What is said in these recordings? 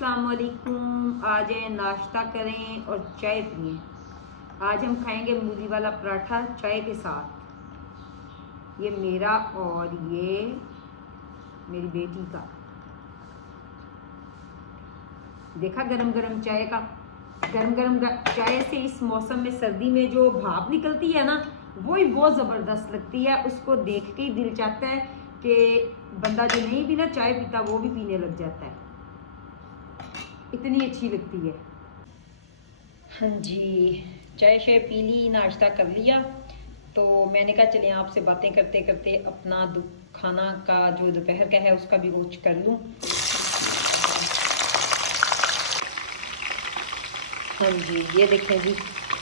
अस्सलाम वालेकुम। आज नाश्ता करें और चाय पिए। आज हम खाएंगे मूली वाला पराठा चाय के साथ। ये मेरा और ये मेरी बेटी का। देखा गरम गरम चाय का। गरम गरम चाय से इस मौसम में सर्दी में जो भाप निकलती है ना, वो ही बहुत ज़बरदस्त लगती है। उसको देख के ही दिल चाहता है कि बंदा जो नहीं भी ना चाय पीता वो भी पीने लग जाता है, इतनी अच्छी लगती है। हाँ जी, चाय शाय पी ली, नाश्ता कर लिया, तो मैंने कहा चलिए आपसे बातें करते करते अपना खाना का जो दोपहर का है उसका भी कुछ कर लूँ। हाँ जी, ये देखें जी,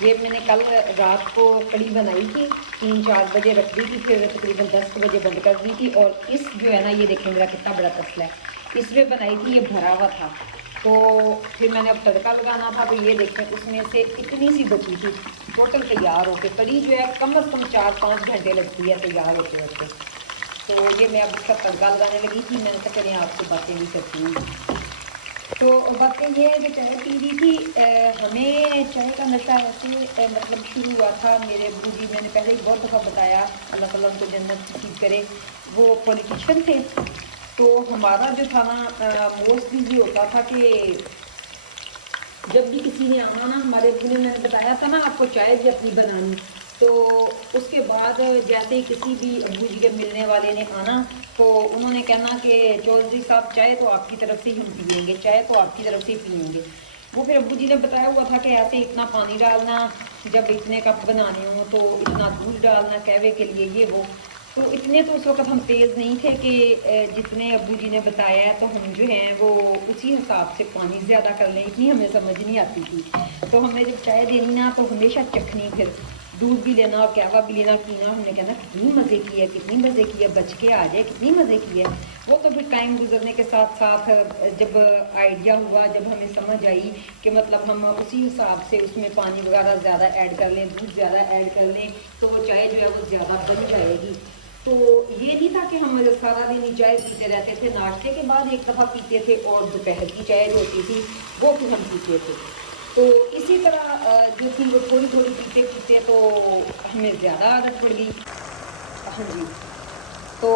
ये मैंने कल रात को कड़ी बनाई थी, 3-4 बजे रख दी थी, फिर तकरीबन 10 बजे बंद कर दी थी। और इस जो है ना, ये देखें मेरा कितना बड़ा तसला है, इसमें बनाई थी, ये भरा हुआ था। तो फिर मैंने अब तड़का लगाना था, तो ये देखें उसमें से इतनी सी बची थी। टोटल तैयार होके कड़ी जो है कम से कम 4-5 घंटे लगती है तैयार होते होते। तो ये मैं अब उसका तड़का लगाने लगी थी। मैंने कहा चलिए आपसे बातें भी करती हूँ। तो बातें ये है कि चाय पी रही थी। हमें चाय का नशा ऐसे मतलब शुरू हुआ था। मेरे अब्बू जी, मैंने पहले ही बहुत दफ़ा बताया, अल्लाह ताला उनको जन्नत नसीब करे, वो पॉलिटिशियन थे। तो हमारा जो था ना, मोस्टली ये होता था कि जब भी किसी ने आना ना, हमारे अब्बू ने, मैंने बताया था ना आपको, चाय भी अपनी बनानी। तो उसके बाद जैसे ही किसी भी अब्बू जी के मिलने वाले ने आना, तो उन्होंने कहना कि चौधरी साहब चाय तो आपकी तरफ से ही हम पियेंगे, चाय तो आपकी तरफ से ही पियेंगे। वो फिर अब्बू जी ने बताया हुआ था कि ऐसे इतना पानी डालना, जब इतने कप बनाने हों तो इतना दूध डालना कहवे के लिए, ये वो। तो इतने तो उस वक्त हम तेज़ नहीं थे कि जितने अब्बू जी ने बताया है, तो हम जो हैं वो उसी हिसाब से पानी ज़्यादा कर लें, इतनी हमें समझ नहीं आती थी। तो हमने जब चाय देनी ना, तो हमेशा चखनी, फिर दूध भी लेना और कहवा भी लेना, पीना। हमने कहना कितनी मज़े की है, कितनी मज़े की है, बच के आ जाए, कितनी मज़े की है। वो तो फिर टाइम गुजरने के साथ साथ जब आइडिया हुआ, जब हमें समझ आई कि मतलब हम उसी हिसाब से उसमें पानी वगैरह ज़्यादा ऐड कर लें, दूध ज़्यादा ऐड कर लें, तो वो चाय जो है वो ज़्यादा बन जाएगी। तो ये नहीं था कि हम सारा दिन ही चाय पीते रहते थे। नाश्ते के बाद एक दफ़ा पीते थे, और दोपहर की चाय जो होती थी वो फिर हम पीते थे। तो इसी तरह जो थी वो थोड़ी थोड़ी पीते पीते तो हमें ज़्यादा आदत पड़ गई। हाँ जी। तो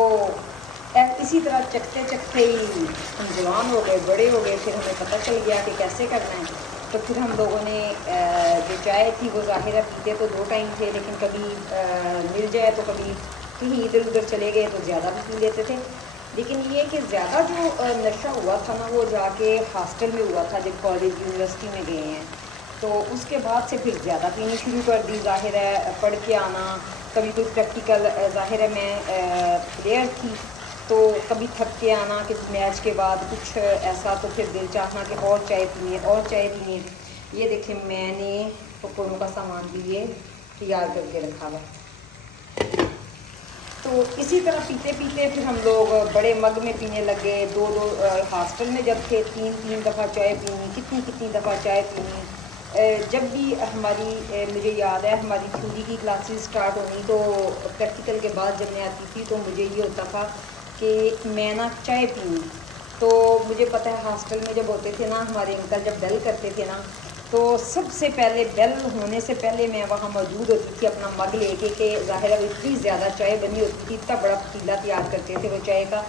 इसी तरह चखते चखते ही हम जवान हो गए, बड़े हो गए। फिर हमें पता चल गया कि कैसे करना है। तो फिर हम लोगों ने जो चाय थी वो ज़ाहिर है पीते तो 2 टाइम थे, लेकिन कभी मिल जाए तो कभी कहीं इधर उधर चले गए तो ज़्यादा भी पी लेते थे। लेकिन ये कि ज़्यादा जो नशा हुआ था ना, वो जाके हॉस्टल में हुआ था, जब कॉलेज यूनिवर्सिटी में गए हैं। तो उसके बाद से फिर ज़्यादा पीनी शुरू कर दी। ज़ाहिर है पढ़ के आना, कभी कोई प्रैक्टिकल, ज़ाहिर है मैं प्लेयर थी, तो कभी थक के आना कि मैच के बाद कुछ ऐसा, तो फिर दिल चाहना कि और चाय पिए और चाय पिए। ये देखें मैंने पकौड़ों का सामान भी ये तैयार करके रखा हुआ। तो इसी तरह पीते पीते फिर हम लोग बड़े मग में पीने लग गए। 2-2 हॉस्टल में जब थे, 3-3 दफ़ा चाय पीनी, कितनी कितनी दफ़ा चाय पीनी। जब भी हमारी मुझे याद है हमारी थ्योरी की क्लासेस स्टार्ट होनी, तो प्रैक्टिकल के बाद जब मैं आती थी, तो मुझे ये होता था कि मैं ना चाय पीनी। तो मुझे पता है हॉस्टल में जब होते थे ना, हमारे अंकल जब बेल करते थे ना, तो सबसे पहले बेल होने से पहले मैं वहाँ मौजूद होती थी अपना मग लेके, कि ज़ाहिर है इतनी ज़्यादा चाय बनी होती थी, इतना बड़ा पतीला तैयार करते थे वो चाय का।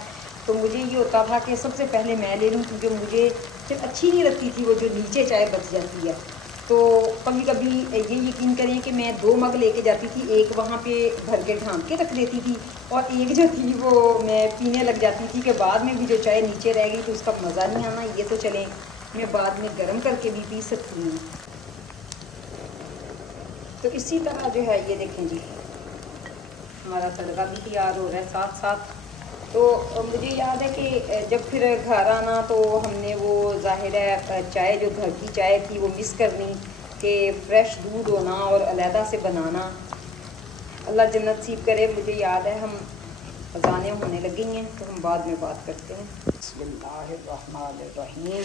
तो मुझे ये होता था कि सबसे पहले मैं ले लूँ, क्योंकि मुझे फिर अच्छी नहीं लगती थी वो जो नीचे चाय बच जाती है। तो कभी कभी ये यकीन करें कि मैं 2 मग लेके जाती थी, एक वहाँ पे भर के ढांक के रख देती थी, और एक जो थी वो मैं पीने लग जाती थी, कि बाद में भी जो चाय नीचे रह गई तो उसका मज़ा नहीं आना, ये तो चलें मैं बाद में गर्म करके भी पी सकती हूँ। तो इसी तरह जो है ये देखें जी, हमारा तड़का भी तैयार हो रहा है साथ साथ। तो मुझे याद है कि जब फिर घर आना, तो हमने वो ज़ाहिर है चाय जो घर की चाय थी वो मिस करनी, कि फ़्रेश दूध होना और अलहदा से बनाना। अल्लाह जन्नत नसीब करे। मुझे याद है हम अज़ानें होने लगी हैं, तो हम बाद में बात करते हैं। बिस्मिल्लाहिर्रहमानिर्रहीम।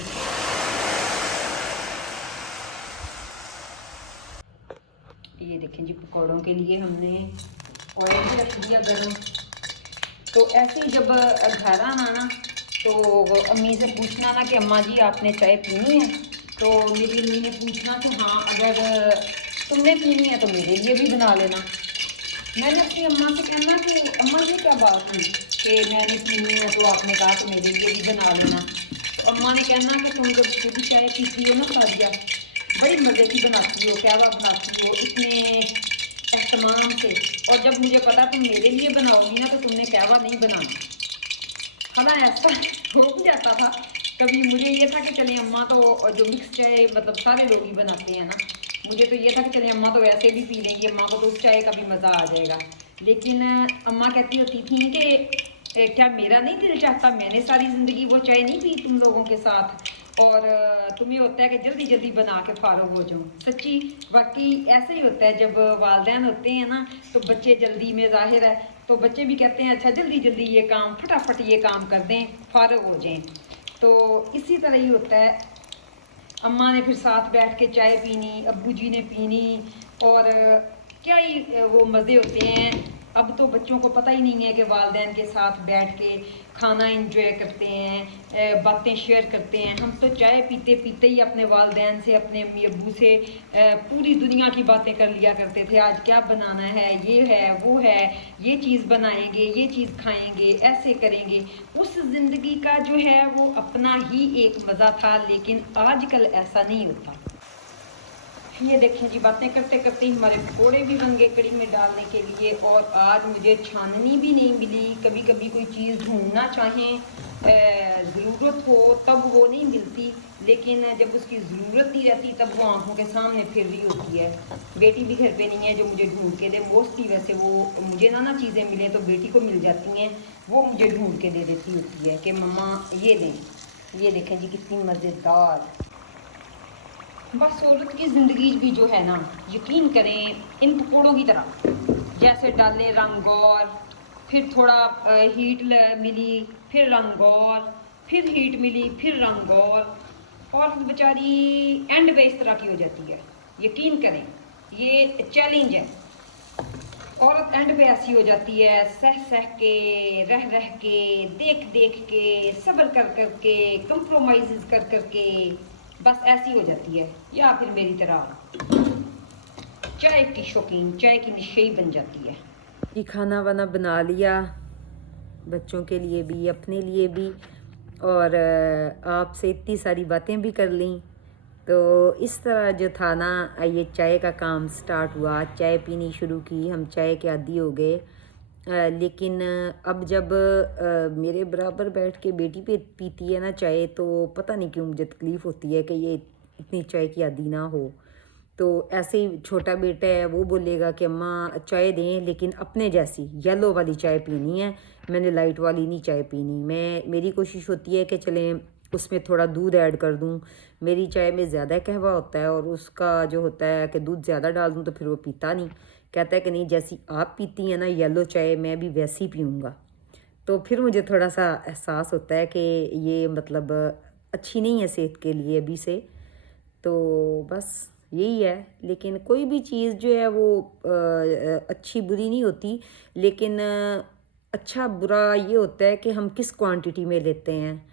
ये देखें जी, पकौड़ों के लिए हमने ऑयल भी रख दिया गर्म। तो ऐसे ही जब घर आना ना, तो अम्मी से पूछना ना कि अम्मा जी आपने चाय पीनी है, तो मेरी अम्मी ने पूछना कि हाँ अगर तुमने पीनी है तो मेरे लिए भी बना लेना। मैंने अपनी अम्मा से कहना कि अम्मा ये क्या बात हुई कि मैंने पीनी है तो आपने कहा कि मेरे लिए भी बना लेना। तो अम्मा ने कहना कि तुम जब खुद चाय पीती हो ना सादिया, बड़ी मज़े की बनाती हो, कहवा बनाती हो इतने एहतमाम से, और जब मुझे पता तुम मेरे लिए बनाओगी ना तो तुमने कहवा नहीं बनाना। हाँ ऐसा हो भी जाता था कभी। मुझे ये था कि चले अम्मा तो जो मिक्स चाय मतलब सारे लोग ही बनाते हैं ना, मुझे तो ये था कि चले अम्मा तो वैसे भी पी लेंगी, अम्मा को तो उस चाय का भी मज़ा आ जाएगा। लेकिन अम्मा कहती होती थी कि क्या मेरा नहीं दिल चाहता, मैंने सारी ज़िंदगी वो चाय नहीं पी तुम लोगों के साथ, और तुम्हें होता है कि जल्दी जल्दी बना के फारूक हो जाऊँ। सच्ची वाकई ऐसे ही होता है जब वालदैन होते हैं ना, तो बच्चे जल्दी में ज़ाहिर है तो बच्चे भी कहते हैं अच्छा जल्दी जल्दी ये काम फटाफट ये काम कर दें, फारूक हो जाएं। तो इसी तरह ही होता है। अम्मा ने फिर साथ बैठ के चाय पीनी, अब्बू जी ने पीनी, और क्या ही वो मज़े होते हैं। अब तो बच्चों को पता ही नहीं है कि वालदैन के साथ बैठ के खाना इंजॉय करते हैं, बातें शेयर करते हैं। हम तो चाय पीते पीते ही अपने वालदैन से, अपने अम्मी अब्बू से पूरी दुनिया की बातें कर लिया करते थे। आज क्या बनाना है, ये है वो है, ये चीज़ बनाएंगे, ये चीज़ खाएंगे, ऐसे करेंगे। उस ज़िंदगी का जो है वो अपना ही एक मज़ा था, लेकिन आजकल ऐसा नहीं होता। ये देखें जी, बातें करते करते ही हमारे पकौड़े भी बन गए कड़ी में डालने के लिए। और आज मुझे छाननी भी नहीं मिली। कभी कभी कोई चीज़ ढूंढना चाहें, ज़रूरत हो तब वो नहीं मिलती, लेकिन जब उसकी ज़रूरत नहीं रहती तब वो आंखों के सामने फिर रही होती है। बेटी भी घर पे नहीं है जो मुझे ढूंढ के दे। मोस्टली वैसे वो मुझे ना चीज़ें मिले तो बेटी को मिल जाती हैं, वो मुझे ढूंढ के दे देती होती है कि मम्मा ये दें। ये देखें जी कितनी मज़ेदार। बस औरत की ज़िंदगी भी जो है ना, यकीन करें इन पकौड़ों की तरह, जैसे डाले रंग और फिर थोड़ा मिली, फिर रंग और फिर हीट मिली, फिर रंग और बेचारी एंड पे इस तरह की हो जाती है। यकीन करें ये चैलेंज है। औरत एंड पे ऐसी हो जाती है, सह सह के, रह रह के, देख देख के, सब्र कर कर के, कंप्रोमाइज़ कर कर के, बस ऐसी हो जाती है। या फिर मेरी तरह चाय की शौकीन, चाय की नशेई बन जाती है। ये खाना वाना बना लिया, बच्चों के लिए भी अपने लिए भी, और आपसे इतनी सारी बातें भी कर लीं। तो इस तरह जो था ना, ये चाय का काम स्टार्ट हुआ, चाय पीनी शुरू की, हम चाय के आदी हो गए। लेकिन अब जब मेरे बराबर बैठ के बेटी पे पीती है ना चाय, तो पता नहीं क्यों मुझे तकलीफ़ होती है कि ये इतनी चाय की आदी ना हो। तो ऐसे ही छोटा बेटा है, वो बोलेगा कि अम्मा चाय दें, लेकिन अपने जैसी येलो वाली चाय पीनी है, मैंने लाइट वाली नहीं चाय पीनी। मेरी कोशिश होती है कि चलें उसमें थोड़ा दूध ऐड कर दूं। मेरी चाय में ज़्यादा कहवा होता है और उसका जो होता है कि दूध ज़्यादा डाल दूं तो फिर वो पीता नहीं। कहता है कि नहीं, जैसी आप पीती हैं ना येलो चाय, मैं भी वैसी पीऊँगा। तो फिर मुझे थोड़ा सा एहसास होता है कि ये मतलब अच्छी नहीं है सेहत के लिए अभी से। तो बस यही है। लेकिन कोई भी चीज़ जो है वो अच्छी बुरी नहीं होती, लेकिन अच्छा बुरा ये होता है कि हम किस क्वांटिटी में लेते हैं।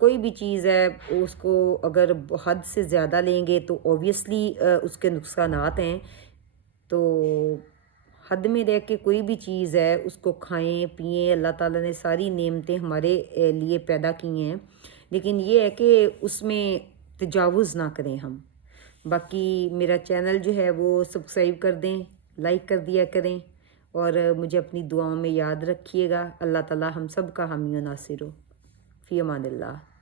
कोई भी चीज़ है उसको अगर हद से ज़्यादा लेंगे तो ऑब्वियसली उसके नुकसानात हैं। तो हद में रह के कोई भी चीज़ है उसको खाएं पिएं। अल्लाह ताला ने सारी नेमतें हमारे लिए पैदा की हैं, लेकिन ये है कि उसमें तजावुज़ ना करें हम। बाकी मेरा चैनल जो है वो सब्सक्राइब कर दें, लाइक कर दिया करें, और मुझे अपनी दुआओं में याद रखिएगा। अल्लाह ताला हम सब का हामी व नासिर हो। फ़ी अमानिल्लाह।